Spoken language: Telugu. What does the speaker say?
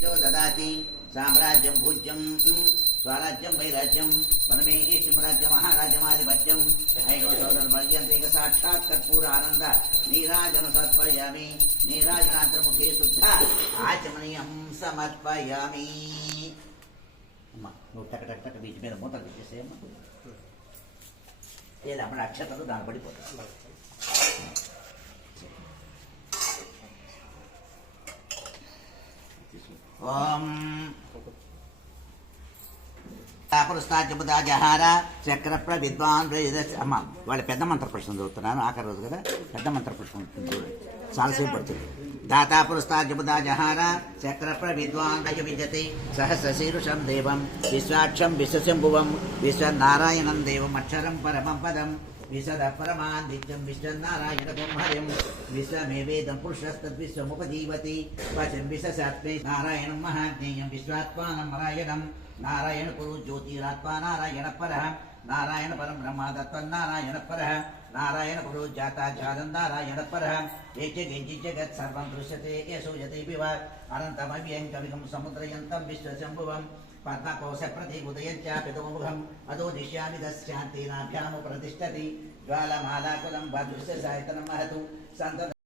ददाति साम्राज्यं भूज्यं स्वराज्यं वैराज्यं परमेश्वरं राज्य महाराजमाधिपत्यं ऐकसोदरपर्यन्तेक साक्षात् कर्पूर आनंद नीराजन समर्पयामि नीराजनात्रमुखे शुद्ध आचमनीयं समर्पयामि अम्मा నువ్వు టక టక టక వీటి మీద మూతలు పెట్టేసేయమ్మా లేదా అప్పుడు అక్షతలు దాని పడిపోతాయి ఓం పురస్తాజహార చక్రప్ర విద్వాన్ అమ్మ వాళ్ళ పెద్ద మంత్ర పురుషం చదువుతున్నాను ఆఖరి రోజు కదా పెద్ద మంత్ర పురుషం చాలాసేపు పడుతుంది దాతా పురస్తాజహార చక్రప్ర విద్వాన్ అయ విద్యతే సహస్రశీరుషం దేవం విశ్వాక్షం విశ్వశంభువం విశ్వనారాయణం దేవం అక్షరం పరమం పదం విశద పరమాన్విత్యం విశ్వనారాయణకం హరిం విశ్వమేవేదం పురుషస్తద్విశ్వముపజీవతి వచం విశసాత్మే నారాయణం మహాజ్ఞేయం విశ్వాత్మానం నారాయణం నారాయణ పురు జ్యోతిరాత్మా నారాయణ పర నారాయణ పరం బ్రహ్మాదత్వన్నారాయణ పర నారాయణ పురు జాతాజాతం నారాయణ పర జగత్ సర్వం దృశ్యతే యశోయతే వివ అనంతమవ్యయం కవిగం సముద్రయంతం విశ్వశంభువం పద్మకోశ ప్రతిగుదయంచాపితోముఖం అదో దిశ్యామి దశ్యాంతేనాభ్యాము ప్రతిష్టతి జ్వాలమాలాకులం భదృశ్య సాయతనం మహతు సంత